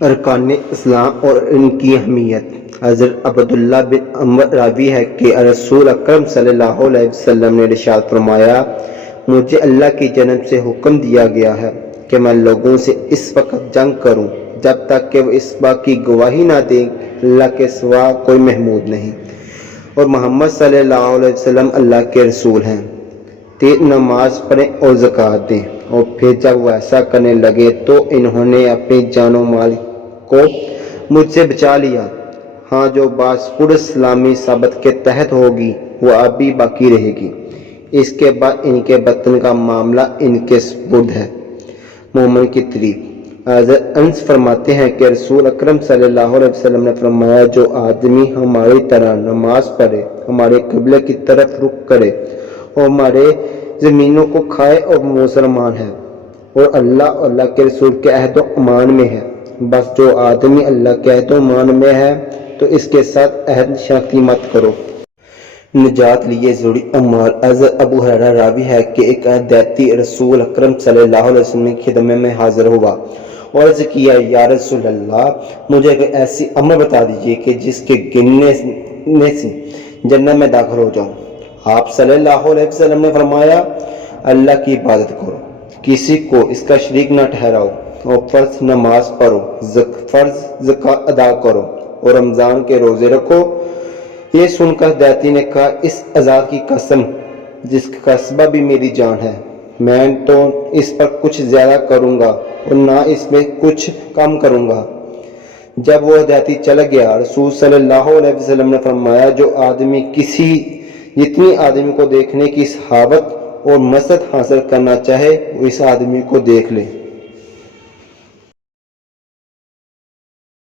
ارکان اسلام اور ان کی اہمیت۔ حضرت عبداللہ بن عمر راوی ہے کہ رسول اکرم صلی اللہ علیہ وسلم نے ارشاد فرمایا، مجھے اللہ کی جانب سے حکم دیا گیا ہے کہ میں لوگوں سے اس وقت جنگ کروں جب تک کہ وہ اس بات کی گواہی نہ دیں اللہ کے سوا کوئی معبود نہیں اور محمد صلی اللہ علیہ وسلم اللہ کے رسول ہیں، نماز پڑھیں اور زکوٰۃ دیں۔ اور پھر جب وہ ایسا کرنے لگے تو انہوں نے اپنی جان و مال کو مجھ سے بچا لیا۔ ہاں جو بات خود اسلامی ثابت کے تحت ہوگی وہ اب بھی باقی رہے گی، اس کے بعد ان کے باطن کا معاملہ ان کے سپرد ہے۔ مومن کی تعریف۔ حضرت انس فرماتے ہیں کہ رسول اکرم صلی اللہ علیہ وسلم نے فرمایا، جو آدمی ہماری طرح نماز پڑھے، ہمارے قبلے کی طرف رخ کرے اور ہمارے زمینوں کو کھائے اور مسلمان ہے اور اللہ اور اللہ کے رسول کے عہد و امان میں ہے، بس جو آدمی اللہ کے عہد و امان میں ہے تو اس کے ساتھ عہد شناختی مت کرو۔ نجات لیے ضروری اعمال۔ حضرت ابو ہریرہ راوی ہے کہ ایک دیہاتی رسول اکرم صلی اللہ علیہ وسلم کی خدمت میں حاضر ہوا اور عرض کیا، یا رسول اللہ، مجھے ایک ایسی عمل بتا دیجیے کہ جس کے گننے سے جنت میں داخل ہو جاؤں۔ آپ صلی اللہ علیہ وسلم نے فرمایا، اللہ کی عبادت کرو، کسی کو اس کا شریک نہ ٹھہراؤ اور فرض نماز پڑھو، فرض زکوٰۃ ادا کرو اور رمضان کے روزے رکھو۔ یہ سن کر دیہاتی نے کہا، اس آزاد کی قسم جس کا قصبہ بھی میری جان ہے، میں تو اس پر کچھ زیادہ کروں گا اور نہ اس میں کچھ کم کروں گا۔ جب وہ دیہاتی چلا گیا، رسول صلی اللہ علیہ وسلم نے فرمایا، جو آدمی کسی جتنی آدمی کو دیکھنے کی صحابت اور مسرت حاصل کرنا چاہے وہ اس آدمی کو دیکھ لے۔